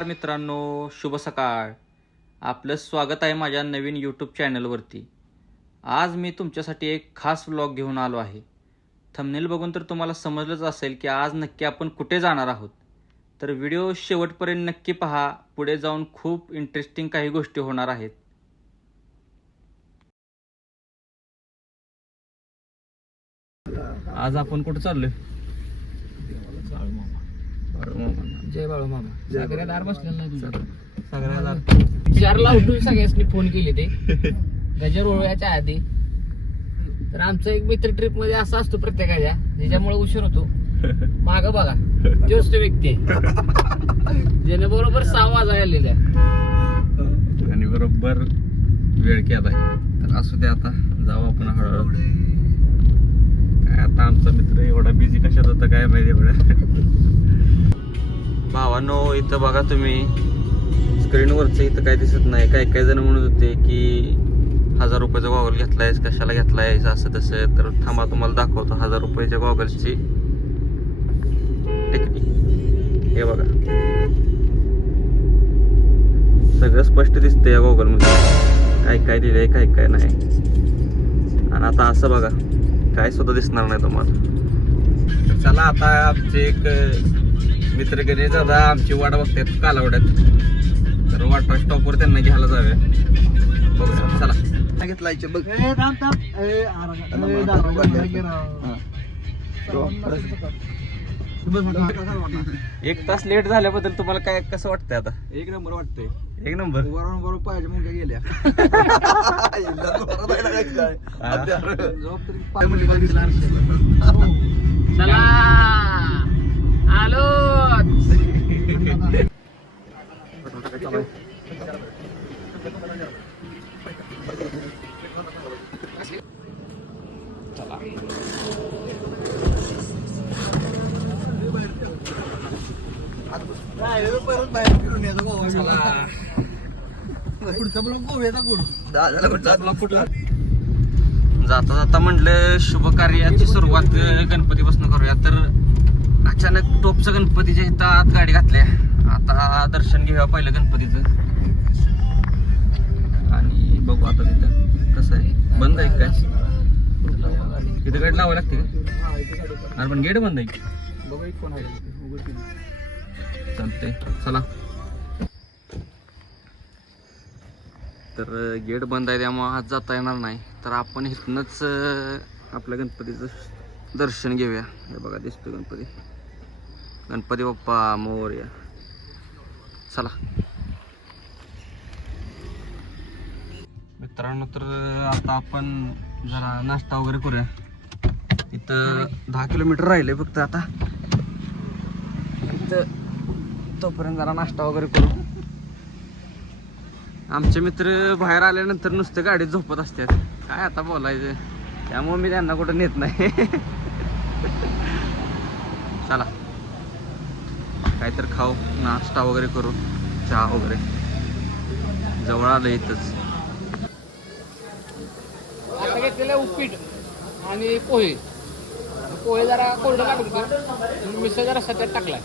नमस्कार मित्रांनो, शुभ सकाळ. आपलं स्वागत आहे माझ्या नवीन यूट्यूब चॅनलवरती. आज मी तुमच्यासाठी एक खास व्लॉग घेऊन आलो आहे. थंबनेल बघून तर तुम्हाला समजलंच असेल की आज नक्की आपण कुठे जाणार आहोत. तर व्हिडिओ शेवटपर्यंत नक्की पहा. पुढे जाऊन खूप इंटरेस्टिंग काही गोष्टी होणार आहेत. आज आपण कुठे चाललोय? जय बाळू मामा. सागऱ्यादार बसलेला नाही तुझा. सगळ्याला 4 ला उठून सगळ्यांनी फोन केले ते गजर ओळव्याच्या आधी. तर आमचा एक मित्र ट्रिप मध्ये असा असतो प्रत्येकाच्या, ज्याच्यामुळे उशीर होतो. माग बघा, तोच तो व्यक्ती आहे ज्याने बरोबर 6 वाजायला आलेल्या आणि बरोबर वेळ केलाय. तर असू दे, आता जाऊ आपण हळूहळू. आता आमचा मित्र एवढा बिझी कशात होता काय माहिती. एवढं भावानो, इथं बघा तुम्ही स्क्रीनवरचं इथं काय दिसत नाही. काही जण म्हणत होते की 1000 रुपयाचा गॉगल घेतलायस, कशाला घेतलायस, असं तसं. तर थांबा, तुम्हाला दाखवतो 1000 रुपयाच्या गॉगलची टेक्निक. हे बघा, सगळं स्पष्ट दिसतंय या गॉगलमध्ये, काय काय दिलंय काय काय नाही. आणि आता असं बघा, काय सुद्धा दिसणार नाही तुम्हाला. तर चला, आता आमचे एक मित्र गणेश दादा आमची वाट बघतात कालावड्यात. तर वाटा स्टॉपवर त्यांना घ्यायला जाऊया. बघूया, चला. घेतलाय बघ. 1 तास लेट झाल्याबद्दल तुम्हाला काय कसं वाटतंय आता? एक नंबर वाटतंय. 1 नंबर. बरोबर पाहिजे मुंग्या गेल्या. चला आलो. बाहेर फिरून येतो गोव्याला. पुढचा ब्लॉक गोव्याचा कुठला. जाता जाता म्हटलं शुभ कार्याची सुरुवात गणपतीपासून करूया. तर अचानक टोपचं गणपतीच्या इथं आत गाडी घातल्या. आता दर्शन घेऊया पहिलं गणपतीचं आणि बघू आता तिथं कसं आहे. बंद आहे काय? तिथं गाडी लावावी लागते का? अरे पण गेट बंद आहे. बघू एक कोण आहे. चालतंय, चला. तर गेट बंद आहे, त्यामुळे आज जाता येणार नाही. तर आपण इथनंच आपल्या गणपतीचं दर्शन घेऊया. हे बघा, दिसतो गणपती. गणपती बाप्पा मोरया. चला मित्रांनो, तर आता आपण जरा नाश्ता वगैरे करूया. इथं 10 किलोमीटर राहिले फक्त. आता इथं तोपर्यंत जरा नाश्ता वगैरे करू. आमचे मित्र बाहेर आल्यानंतर नुसतं गाडीत झोपत असतात. काय आता बोलायचं, त्यामुळे मी त्यांना कुठं नेत नाही. चला, काहीतरी खाऊ, नाश्ता वगैरे करू, चहा वगैरे. जवळ आलं इथंच. आता घेतलेलं उपीट आणि पोहे. पोहे जरा कोरडं टाकून होतं, मिसळ जरा सत्यात टाकलाय.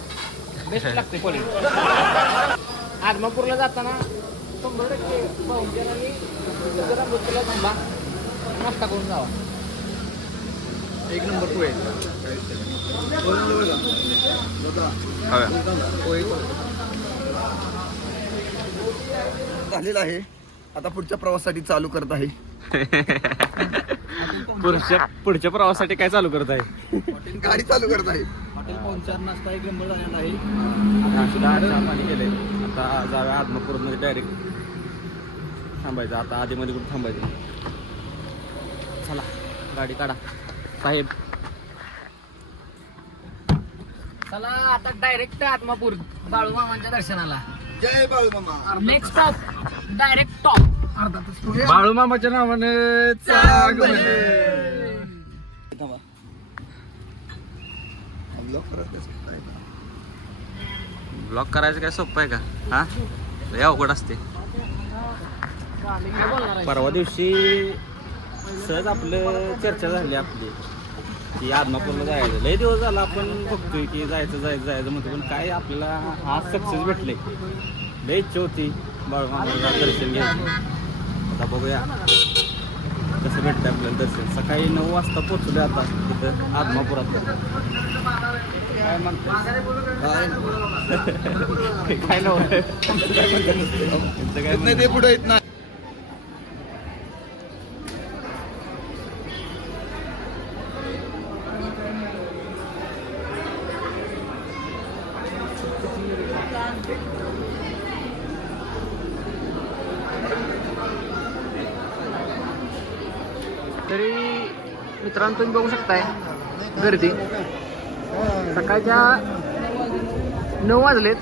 बेस्ट लागते पोहे. आदमापूरला जाताना 100% भाऊंजनांनी जरा बुद्धीला थांबा, नाश्ता करून जावा. एक नंबर तू आहे. झालेला आहे. आता पुढच्या प्रवासासाठी चालू करत आहे. पुढच्या प्रवासासाठी काय चालू करत आहे? गाडी चालू करत आहे. हॉटेल पाहुणचार नाश्ता 1 नंबर झालेला आहे. चहा पाणी केलंय. आता जाऊया आदमापूरमध्ये डायरेक्ट. थांबायचं आता, आधीमध्ये कुठे थांबायचं. चला, गाडी काढा साहेब. चला आता डायरेक्ट आदमापूर बाळूमामांच्या दर्शनाला. जय बाळू मामा. Next stop direct top. अर्धा तास बाळूमामाच्या नावाने ब्लॉक करायचं काय सोपं आहे का? हा, लय अवघड असते. परवा दिवशी सहज आपलं चर्चा झाली आपली की आदमापूरला जायचं. लय दिवस झाला आपण बघतोय की जायचं म्हणतो, पण काय आपल्याला आज सक्सेस भेटले. लय इच्छा होती बाळूमामाला दर्शन घ्यायचं. आता बघूया कसं भेटतं आपल्याला दर्शन. सकाळी 9 वाजता पोचलो आता तिथं आदमापुरात. काय म्हणतात काय नव्हतं काय नाही ते पुढे येत नाही. तरी मित्रांनो तुम्ही बघू शकताय गर्दी. सकाळच्या 9 वाजलेत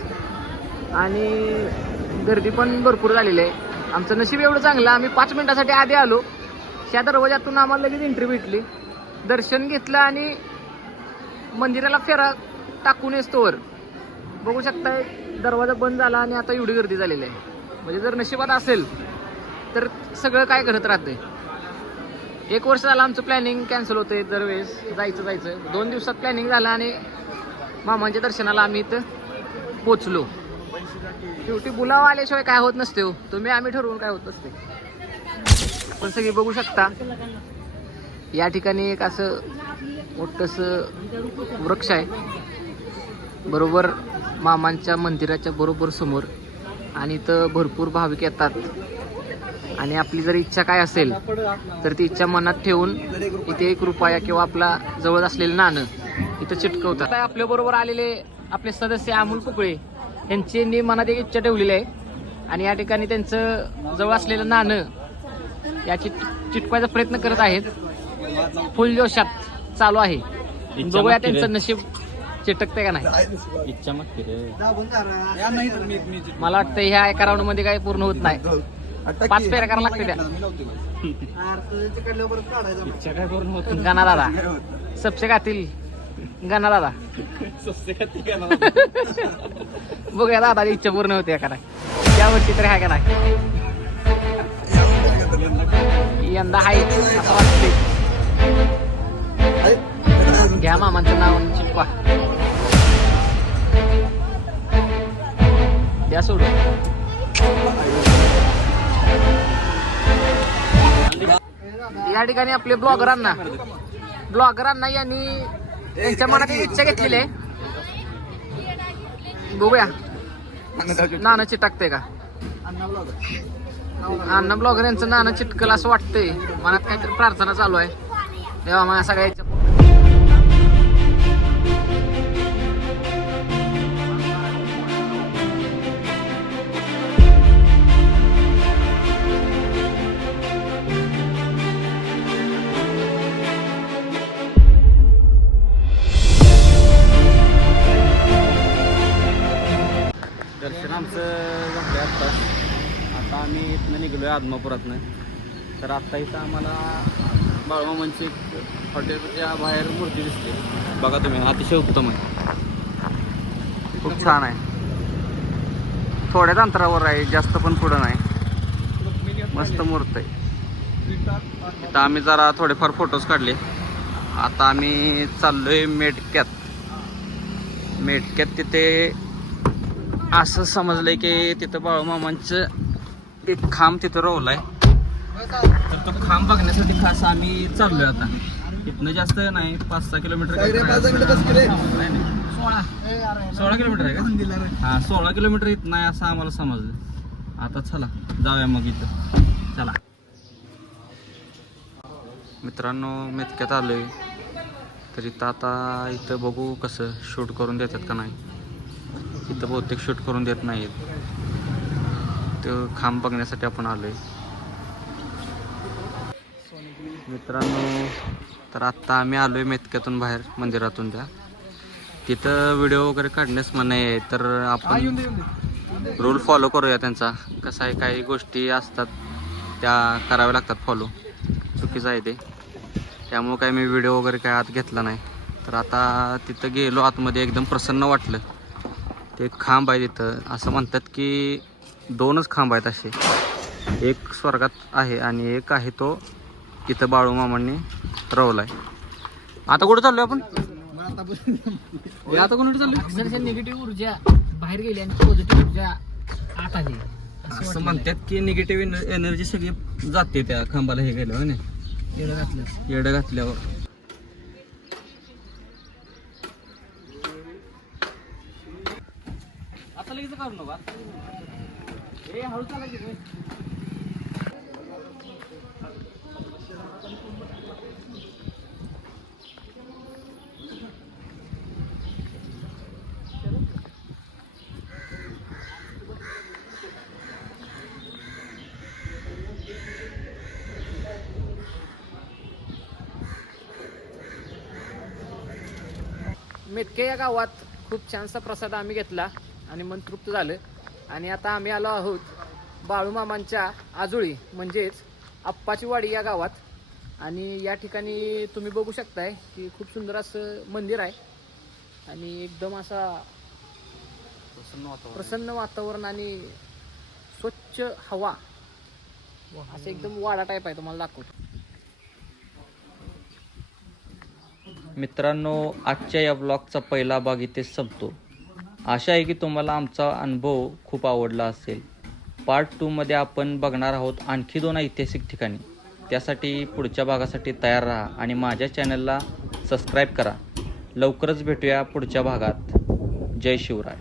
आणि गर्दी पण भरपूर झालेली आहे. आमचं नशीब एवढं चांगलं, आम्ही 5 मिनिटासाठी आधी आलो. त्या दरवाजातून आम्हाला लगेच एंट्री भेटली. दर्शन घेतलं आणि मंदिराला फेरा टाकून येतोवर बघू शकताय दरवाजा बंद झाला आणि आता एवढी गर्दी झालेली आहे. म्हणजे जर नशिबात असेल तर सगळं काय घडत राहते. 1 वर्ष झालं आमचं प्लॅनिंग कॅन्सल होतंय. दरवेळेस जायचं 2 दिवसात प्लॅनिंग झालं आणि मामांच्या दर्शनाला आम्ही इथं पोचलो. शेवटी बुलावा आल्याशिवाय काय होत नसते हो. तुम्ही आम्ही ठरवून काय होत नसते. आपण सगळी बघू शकता या ठिकाणी एक असं मोठंसं वृक्ष आहे बरोबर मामांच्या मंदिराच्या बरोबर समोर. आणि इथं भरपूर भाविक येतात आणि आपली जर इच्छा काय असेल तर ती इच्छा मनात ठेवून इथे 1 रुपया किंवा आपला जवळ असलेलं नाणं इथं चिटकवतात. आपल्या बरोबर आलेले आपले सदस्य अमोल पुकळे यांची मनात एक इच्छा ठेवलेली आहे आणि या ठिकाणी त्यांचं जवळ असलेलं नाणं याची चिटकवायचा प्रयत्न करत आहेत. फुल जोशात चालू आहे. बघूया त्यांचं नशीब चिटकते का नाही. इच्छा मग मला वाटतं ह्या एका राऊंड मध्ये काही पूर्ण होत नाही. 5 फेऱ्या करायला लागते त्या. इच्छा काय करून होत गाणा दादा सबसे खातील गाणा दादा बघूया दादा इच्छा पूर्ण होते का नाही. या वर्षी तर आहे का नाही. यंदा आहे असं वाटते. घ्या मामांचं नाव चिटवा द्या सोडून. या ठिकाणी आपले ब्लॉगरांना यांनी त्यांच्या मनात एक इच्छा घेतलेली आहे. बघूया नाणं चिटकते का. अण्णा ब्लॉगर यांचं नाणं चिटकल असं वाटतंय. मनात काहीतरी प्रार्थना चालू आहे. तेव्हा माझ्या सगळ्या इच्छा दर्शन आमचं झालं आत्ताच. आता आम्ही इथनं निघलो आहे आदमापुरातनं. तर आत्ता इथं आम्हाला बाळूमामांची हॉटेलच्या बाहेर मूर्ती दिसते. बघा तुम्ही अतिशय उत्तम आहे. खूप छान आहे. थोड्याच अंतरावर आहे, जास्त पण पुढं नाही. मस्त मूर्त आहे. इथं आम्ही जरा थोडेफार फोटोज काढले. आता आम्ही चाललोय मेटक्यात. तिथे असं समजलंय की तिथं बाळूमामांचं एक खांब तिथं रोवलाय. तर तो खांब बघण्यासाठी खास आम्ही चाललोय. आता इथनं जास्त नाही, 5-6 किलोमीटर. 16 किलोमीटर आहे का. हा 16 किलोमीटर इथं नाही असं आम्हाला समजलं. आता चला जाऊया मग इथं. चला मित्रांनो मेतक्यात आलोय. तर इथं आता इथं बघू कसं शूट करून देतात का नाही. इथं बहुतेक शूट करून देत नाहीत. तो खांब बघण्यासाठी आपण आलोय मित्रांनो. तर आत्ता आम्ही आलोय मेतक्यातून बाहेर मंदिरातून. त्या तिथं व्हिडिओ वगैरे काढण्यास मनाई आहे. तर आपण रूल फॉलो करूया त्यांचा. कसं आहे काही गोष्टी असतात त्या कराव्या लागतात फॉलो. चुकीचं आहे ते. त्यामुळं काय मी व्हिडिओ वगैरे काय आत घेतला नाही. तर आता तिथं गेलो आतमध्ये. एकदम प्रसन्न वाटलं. ते खांब आहे तिथं. असं म्हणतात की 2च खांब आहेत असे. एक स्वर्गात आहे आणि एक आहे तो इथं बाळूमामांनी रवलाय. आता कुठं चाललोय आपण आता आता कुठे चाललोय अक्षरशः निगेटिव्ह ऊर्जा बाहेर गेली आणि पॉझिटिव्ह ऊर्जा आत आली असं म्हणतात की निगेटिव्ह एनर्जी सगळी जाते त्या खांबाला हे गेल्यावर ना एवढं घातलं. येडं घातल्यावर. आता लगेच काढू नका हे हळू चालायचं. मेटके या गावात खूप छानसा प्रसाद आम्ही घेतला आणि मन तृप्त झालं. आणि आता आम्ही आलो आहोत बाळूमामांच्या आजोळी म्हणजेच आप्पाची वाडी या गावात. आणि या ठिकाणी तुम्ही बघू शकताय की खूप सुंदर असं मंदिर आहे आणि एकदम असा प्रसन्न वातावरण आणि स्वच्छ हवा असं एकदम वाडा टाईप आहे. तुम्हाला दाखवतो. मित्रांनो, आजच्या या ब्लॉगचा पहिला भाग इथेच संपतो. आशा आहे की तुम्हाला आमचा अनुभव खूप आवडला असेल. पार्ट 2 मध्ये आपण बघणार आहोत आणखी 2 ऐतिहासिक ठिकाणी. त्यासाठी पुढच्या भागासाठी तयार राहा आणि माझ्या चॅनलला सबस्क्राईब करा. लवकरच भेटूया पुढच्या भागात. जय शिवराय.